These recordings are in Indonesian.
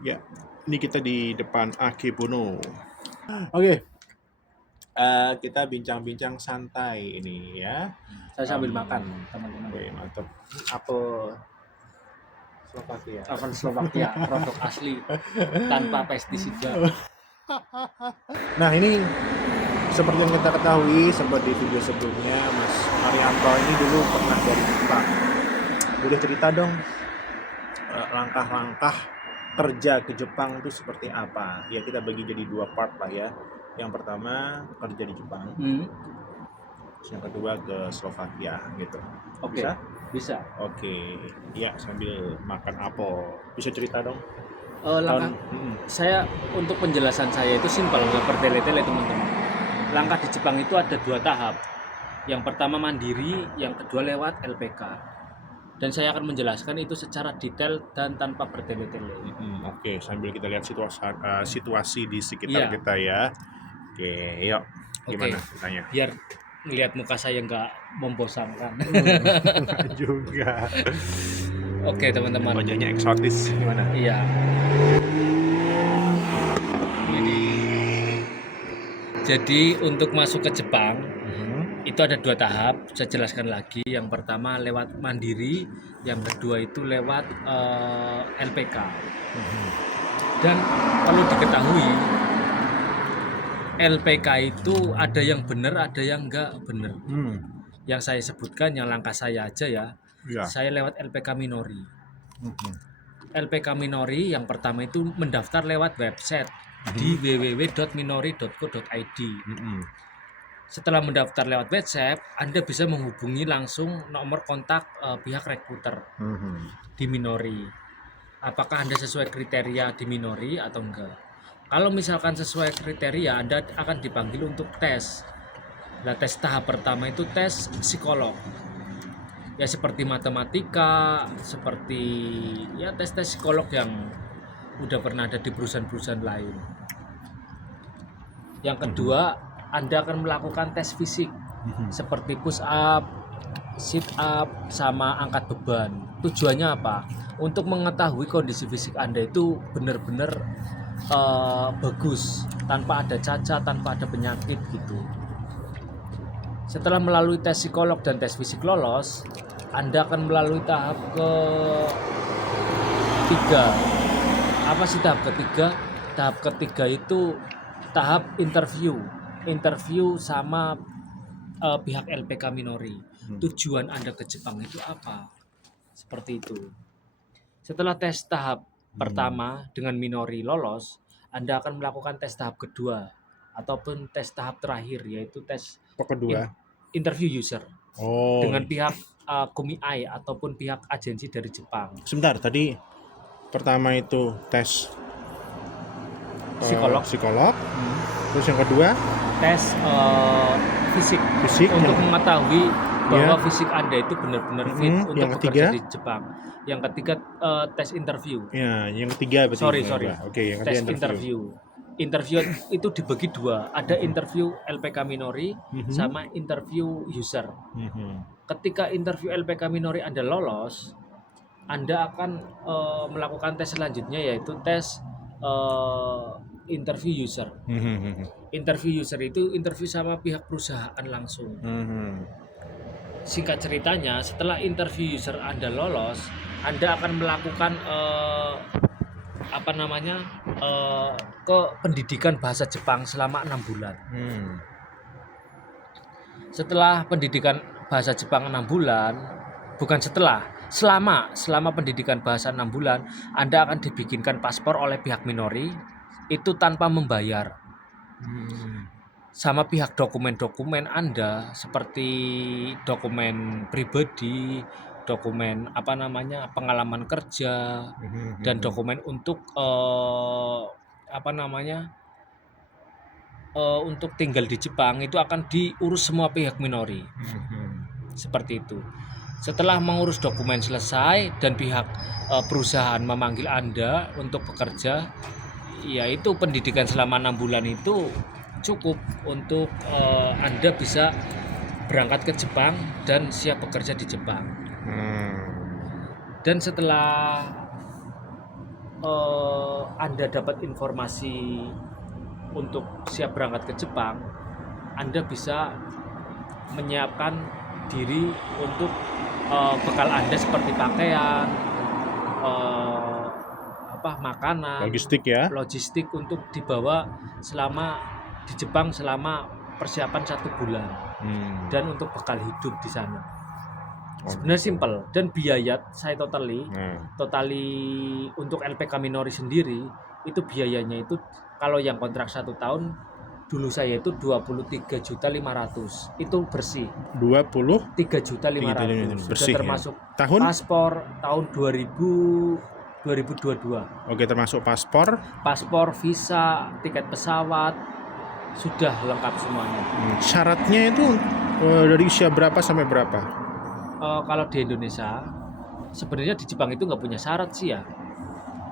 Ya, ini kita di depan Akebono. Oke, kita bincang-bincang santai ini ya. Saya sambil makan, teman-teman. Oke, mantap. Apel Slovakia. Apel Slovakia, produk asli tanpa pestisida. Nah, ini seperti yang kita ketahui, seperti di video sebelumnya, Mas Marianto ini dulu pernah dari Jepang. Boleh cerita dong langkah-langkah kerja ke Jepang itu seperti apa? Ya, kita bagi jadi 2 part lah ya. Yang pertama kerja di Jepang, terus yang kedua ke Slovakia gitu. Oke, bisa. Oke, ya sambil makan apel. Bisa cerita dong? Langkah saya untuk penjelasan saya itu simpel, nggak bertele-tele teman-teman. Langkah di Jepang itu ada 2 tahap. Yang pertama mandiri, yang kedua lewat LPK. Dan saya akan menjelaskan itu secara detail dan tanpa bertele-tele. Oke, sambil kita lihat situasi di sekitar kita ya. Oke, yuk. Gimana ceritanya? Biar ngelihat muka saya nggak membosankan. Enggak juga. Oke teman-teman. Wajahnya eksotis gimana? Iya. Jadi untuk masuk ke Jepang itu ada 2 tahap. Saya jelaskan lagi. Yang pertama lewat mandiri, yang kedua itu lewat LPK. Dan perlu diketahui LPK itu ada yang benar, ada yang enggak benar. Yang saya sebutkan yang langkah saya aja ya. Saya lewat LPK Minori. LPK Minori yang pertama itu mendaftar lewat website di www.minori.co.id. Setelah mendaftar lewat website, Anda bisa menghubungi langsung nomor kontak pihak rekruter di Minori. Apakah Anda sesuai kriteria di Minori atau enggak? Kalau misalkan sesuai kriteria, Anda akan dipanggil untuk tes. Nah, tes tahap pertama itu tes psikolog. Ya seperti matematika, seperti ya tes-tes psikolog yang udah pernah ada di perusahaan-perusahaan lain. Yang kedua, Anda akan melakukan tes fisik seperti push up, sit up, sama angkat beban. Tujuannya apa? Untuk mengetahui kondisi fisik Anda itu benar-benar bagus, tanpa ada cacat, tanpa ada penyakit gitu. Setelah melalui tes psikolog dan tes fisik lolos, Anda akan melalui tahap ketiga. Apa sih tahap ketiga? Tahap ketiga itu tahap interview sama pihak LPK Minori. Tujuan Anda ke Jepang itu apa? Seperti itu. Setelah tes tahap pertama dengan Minori lolos, Anda akan melakukan tes tahap kedua ataupun tes tahap terakhir, yaitu tes kedua interview user dengan pihak Kumiai ataupun pihak agensi dari Jepang. Sebentar, tadi pertama itu tes psikolog. Terus yang kedua tes fisik untuk mengetahui bahwa fisik Anda itu benar-benar fit untuk bekerja di Jepang. Yang ketiga tes interview. Ya, yang ketiga berarti. Sorry. Oke, yang tes interview. Interview itu dibagi 2. Ada interview LPK Minori sama interview user. Ketika interview LPK Minori Anda lolos, Anda akan melakukan tes selanjutnya, yaitu tes interview user. Interview user itu interview sama pihak perusahaan langsung. Singkat ceritanya, setelah interview user Anda lolos, Anda akan melakukan ke pendidikan bahasa Jepang selama 6 bulan. Setelah pendidikan bahasa Jepang 6 bulan, selama pendidikan bahasa 6 bulan, Anda akan dibikinkan paspor oleh pihak Minori, itu tanpa membayar. Sama pihak dokumen-dokumen Anda seperti dokumen pribadi, dokumen pengalaman kerja, dan dokumen untuk untuk tinggal di Jepang itu akan diurus semua pihak Minori. Seperti itu. Setelah mengurus dokumen selesai dan pihak perusahaan memanggil Anda untuk bekerja, yaitu pendidikan selama 6 bulan itu cukup untuk Anda bisa berangkat ke Jepang dan siap bekerja di Jepang. Dan setelah Anda dapat informasi untuk siap berangkat ke Jepang, Anda bisa menyiapkan diri untuk bekal Anda seperti pakaian, makanan, logistik untuk dibawa selama di Jepang selama persiapan 1 bulan, dan untuk bekal hidup di sana. Sebenarnya simple, dan biaya saya totally untuk LPK Minori sendiri itu biayanya itu kalau yang kontrak 1 tahun dulu saya itu 23.500.000 itu bersih. 23.500.000 bersih, sudah termasuk ya? Tahun? Paspor tahun 2022. Oke, termasuk paspor, visa, tiket pesawat, sudah lengkap semuanya. Syaratnya itu dari usia berapa sampai berapa? Kalau di Indonesia, sebenarnya di Jepang itu nggak punya syarat sih ya,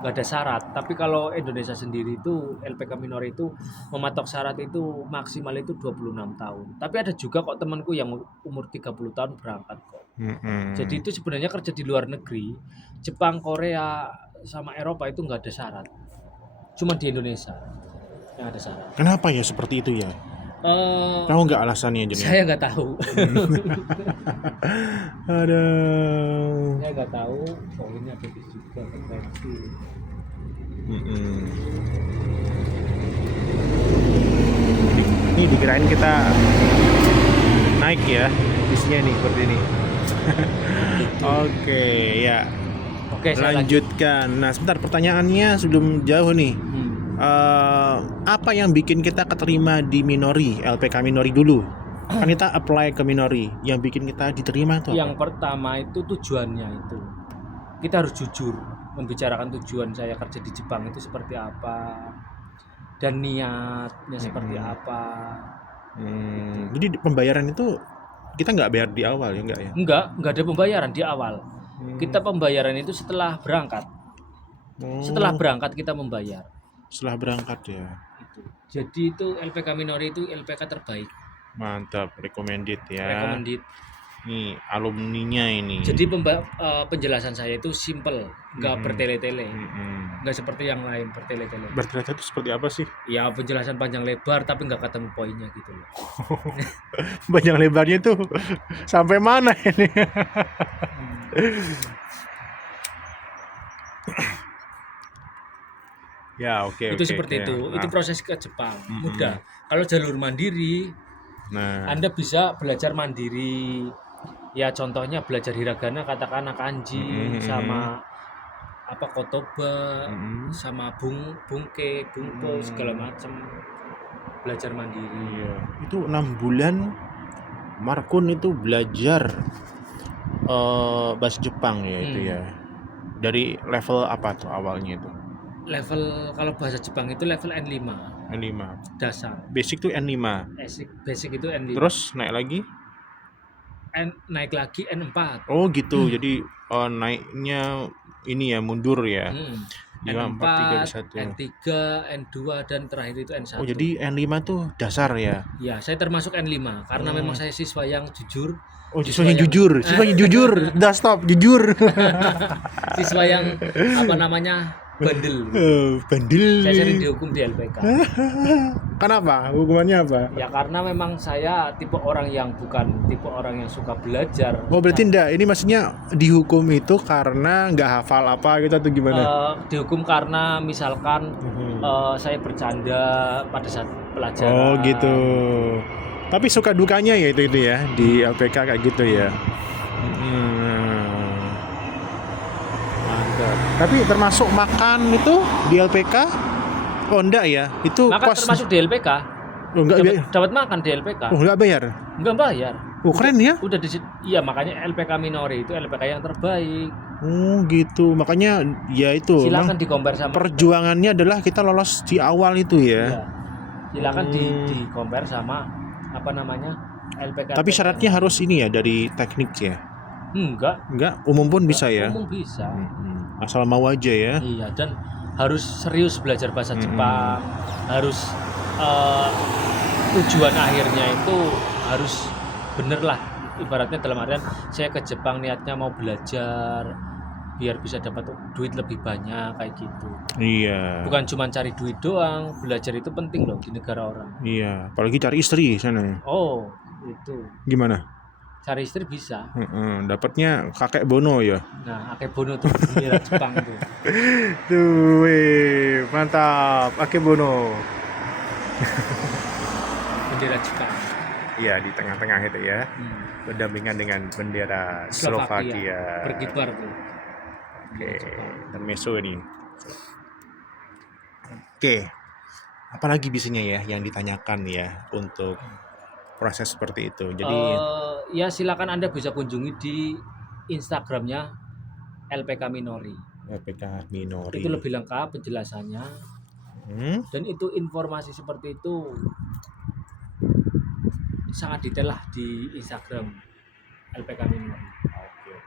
nggak ada syarat. Tapi kalau Indonesia sendiri itu LPK Minori itu mematok syarat itu maksimal itu 26 tahun. Tapi ada juga kok temanku yang umur 30 tahun berangkat kok. Jadi itu sebenarnya kerja di luar negeri, Jepang, Korea, sama Eropa itu nggak ada syarat. Cuma di Indonesia yang ada syarat. Kenapa ya seperti itu ya? Tahu nggak alasannya Jen? Saya nggak tahu. Aduh. Saya nggak tahu. Soalnya ada juga konvensi. Ini dikirain kita naik ya, isinya nih seperti ini. Oke, ya. Oke, lanjutkan. Nah, sebentar, pertanyaannya sebelum jauh nih. Apa yang bikin kita keterima di Minori, LPK Minori dulu? Kan kita apply ke Minori, yang bikin kita diterima tuh? Yang pertama itu tujuannya itu. Kita harus jujur membicarakan tujuan saya kerja di Jepang itu seperti apa, dan niatnya seperti apa. Jadi pembayaran itu kita nggak bayar di awal ya, nggak ya? Nggak ada pembayaran di awal. Kita pembayaran itu setelah berangkat. Setelah berangkat kita membayar. Setelah berangkat ya. Jadi itu LPK Minori itu LPK terbaik. Mantap, recommended ya. Recommended. Nih alumninya ini. Jadi penjelasan saya itu simple, nggak bertele-tele, nggak seperti yang lain bertele-tele. Bertele-tele itu seperti apa sih? Ya penjelasan panjang lebar tapi nggak ketemu poinnya gitu loh. Panjang lebarnya itu sampai mana ini? Ya oke. Itu seperti itu. Itu proses ke Jepang mudah. Kalau jalur mandiri, Anda bisa belajar mandiri. Ya contohnya belajar hiragana, katakana, kanji, sama kotoba, sama bungke, bungko, segala macam. Belajar mandiri. Itu 6 bulan Markun itu belajar bahasa Jepang ya itu ya. Dari level apa tuh awalnya itu? Level kalau bahasa Jepang itu level N5. N5. Dasar. Basic tuh N5. Basic itu N5. Terus naik lagi? Naik lagi N4. Oh gitu. Jadi naiknya ini ya mundur ya. N4, N3, N2 dan terakhir itu N1. Oh jadi N5 tuh dasar ya? Ya, saya termasuk N5 karena memang saya siswa yang jujur. Oh, siswa yang jujur. Udah stop, jujur. Siswa yang bandel. Bandel. Saya sering dihukum di LPK. Kenapa? Hukumannya apa? Ya karena memang saya tipe orang yang suka belajar. Oh berarti enggak, ini maksudnya dihukum itu karena nggak hafal apa gitu atau gimana? Dihukum karena misalkan saya bercanda pada saat pelajaran. Oh gitu. Tapi suka dukanya ya itu ya di LPK kayak gitu ya. Tapi termasuk makan itu di LPK? Oh enggak ya, itu makan termasuk di LPK. Oh, dapat makan di LPK. Oh enggak bayar? Enggak bayar. Oh keren ya? Udah iya makanya LPK Minori itu LPK yang terbaik. Oh gitu, makanya ya itu. Silakan di-compare sama. Perjuangannya adalah kita lolos di awal itu ya. Iya. Silakan di-compare sama LPK. Tapi syaratnya harus ini ya dari teknik ya. Enggak, umum pun bisa ya. Umum bisa. Asal mau aja ya. Iya, dan harus serius belajar bahasa Jepang. Harus tujuan akhirnya itu harus bener lah. Ibaratnya dalam artian saya ke Jepang niatnya mau belajar biar bisa dapat duit lebih banyak kayak gitu. Iya. Bukan cuma cari duit doang, belajar itu penting loh di negara orang. Iya, apalagi cari istri sana. Oh, itu. Gimana? Cari istri bisa. Dapatnya kakek Bono ya. Nah, Akebono tuh bendera Jepang tuh. Tuh, mantap, Akebono. Bendera Jepang. Iya, di tengah-tengah itu ya. Berdampingan dengan bendera Slovakia. Berkibar tuh. Oke, intermezzo ini. Oke, apalagi biasanya ya yang ditanyakan ya untuk proses seperti itu. Jadi ya silakan Anda bisa kunjungi di Instagramnya LPK Minori. LPK Minori. Itu lebih lengkap penjelasannya. Dan itu informasi seperti itu sangat detail lah di Instagram LPK Minori. Oke.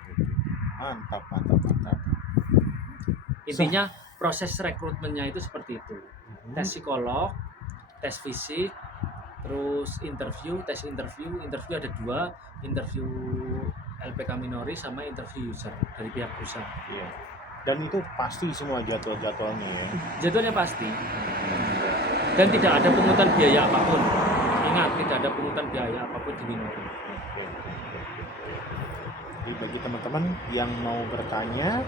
Mantap. Intinya proses rekrutmennya itu seperti itu. Tes psikolog, tes fisik, terus tes interview ada 2, interview LPK Minori sama interview user dari pihak perusahaan. Iya. Dan itu pasti semua jadwalnya ya. Jadwalnya pasti. Dan tidak ada pungutan biaya apapun. Ingat, tidak ada pungutan biaya apapun di Minori. Jadi bagi teman-teman yang mau bertanya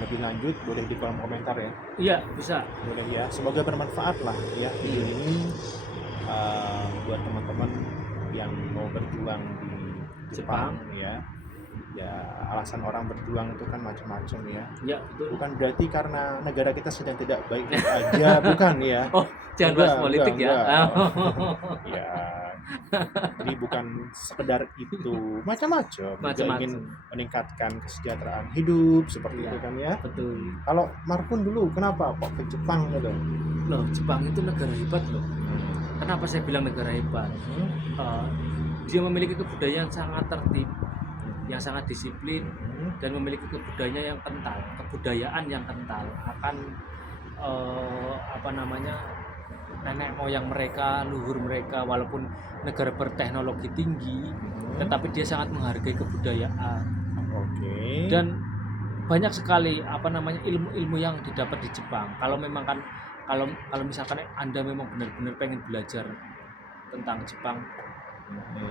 lebih lanjut boleh di kolom komentar ya. Iya, bisa. Boleh ya. Semoga bermanfaat lah ya video ini buat teman-teman yang mau berjuang di Jepang ya. Ya, alasan orang berjuang itu kan macam-macam ya. Ya, betul. Bukan berarti karena negara kita sedang tidak baik-baik aja, bukan ya. Oh, jangan bahas politik ya. Ya. Jadi bukan sekedar itu, macam-macam. Ingin meningkatkan kesejahteraan hidup seperti itu kan ya. Betul. Kalau Markun dulu kenapa kok ke Jepang gitu? Loh, Jepang itu negara hebat loh. Kenapa saya bilang negara hebat? Dia memiliki kebudayaan sangat tertib, yang sangat disiplin, dan memiliki kebudayaan yang kental akan nenek moyang mereka, luhur mereka. Walaupun negara berteknologi tinggi, tetapi dia sangat menghargai kebudayaan. Dan banyak sekali ilmu-ilmu yang didapat di Jepang. Kalau misalkan Anda memang benar-benar pengen belajar tentang Jepang,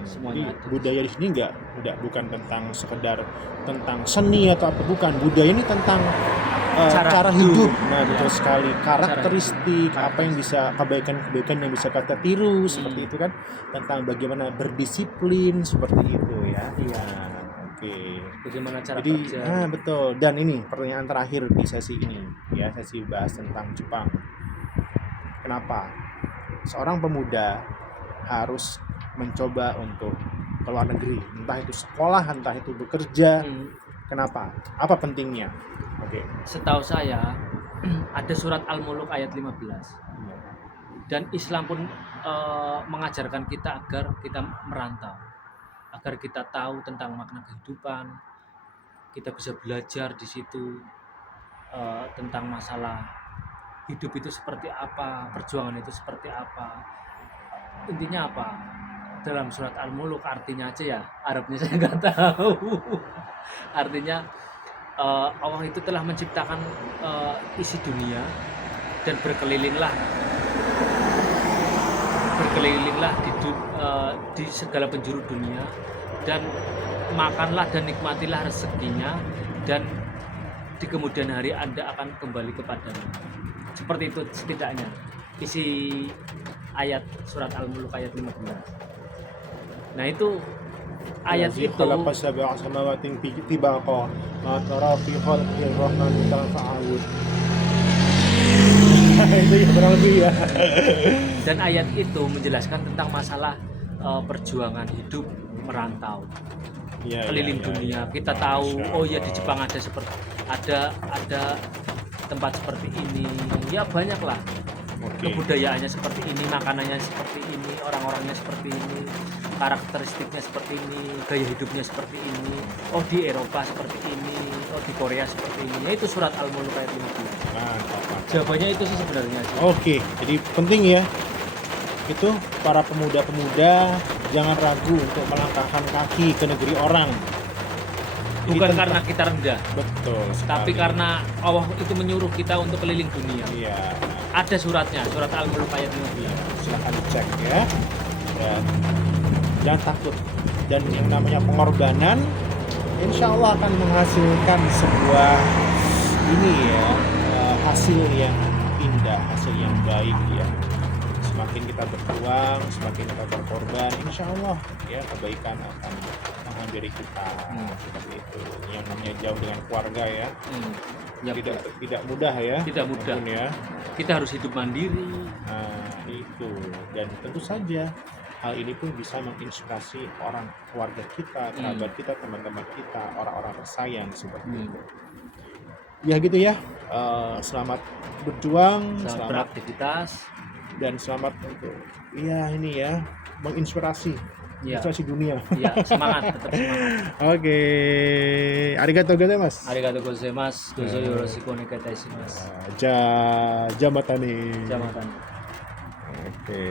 semuanya. Jadi budaya di sini bukan tentang sekedar tentang seni atau apa, bukan. Budaya ini tentang cara hidup. Nah, betul sekali. Karakteristik apa yang bisa kebaikan yang bisa kita tiru seperti itu kan, tentang bagaimana berdisiplin seperti itu ya. Iya. Oke. Bagaimana cara kerja. Betul. Dan ini pertanyaan terakhir di sesi ini ya, sesi bahas tentang Jepang. Kenapa seorang pemuda harus mencoba untuk ke luar negeri, entah itu sekolah, entah itu bekerja? Kenapa? Apa pentingnya? Setahu saya ada surat Al-Muluk ayat 15. Dan Islam pun mengajarkan kita agar kita merantau, agar kita tahu tentang makna kehidupan. Kita bisa belajar di situ tentang masalah hidup itu seperti apa, perjuangan itu seperti apa. Intinya apa? Dalam surat Al-Muluk, artinya aja ya, Arabnya saya nggak tahu. Artinya Allah itu telah menciptakan isi dunia, dan berkelilinglah di segala penjuru dunia, dan makanlah dan nikmatilah rezekinya, dan di kemudian hari Anda akan kembali kepadanya. Seperti itu setidaknya isi ayat surat Al-Muluk ayat 15. Nah, itu ayat itu itu ya kurang lebih ya. Dan ayat itu menjelaskan tentang masalah perjuangan hidup merantau, keliling dunia. Kita tahu, di Jepang ada tempat seperti ini. Ya banyak lah. Kebudayaannya seperti ini, makanannya seperti ini, orang-orangnya seperti ini, karakteristiknya seperti ini, gaya hidupnya seperti ini. Di Eropa seperti ini, di Korea seperti ini. Itu surat Al-Muluk ayat 15. Mantap. Jawabannya itu sih sebenarnya. Jadi penting ya. Itu para pemuda-pemuda jangan ragu untuk melangkahkan kaki ke negeri orang. Bukan karena kita rendah, betul sekali. tapi karena Allah itu menyuruh kita untuk keliling dunia. Iya. Ada suratnya, surat Al-Mulk ayat 15. Silahkan dicek ya. Dan jangan takut. Dan yang namanya pengorbanan, insya Allah akan menghasilkan sebuah ini ya, hasil yang indah, hasil yang baik ya. Semakin kita berjuang, semakin kita berkorban, insya Allah ya kebaikan akan menghampiri kita. Seperti itu. Yang namanya jauh dengan keluarga ya. Ya, Tidak mudah ya. Tidak mudah. Ya. Kita harus hidup mandiri. Nah, itu. Dan tentu saja hal ini pun bisa menginspirasi orang keluarga kita, kerabat kita, teman-teman kita, orang-orang tersayang seperti itu. Ya gitu ya. Selamat berjuang, selamat beraktivitas, dan selamat untuk ini ya menginspirasi, inspirasi dunia. Iya, semangat, tetap semangat. Oke, arigatou gozaimasu. Arigatou gozaimasu. Dozo yoroshiku onegaishimasu. Jamatane. Jamatan. Oke.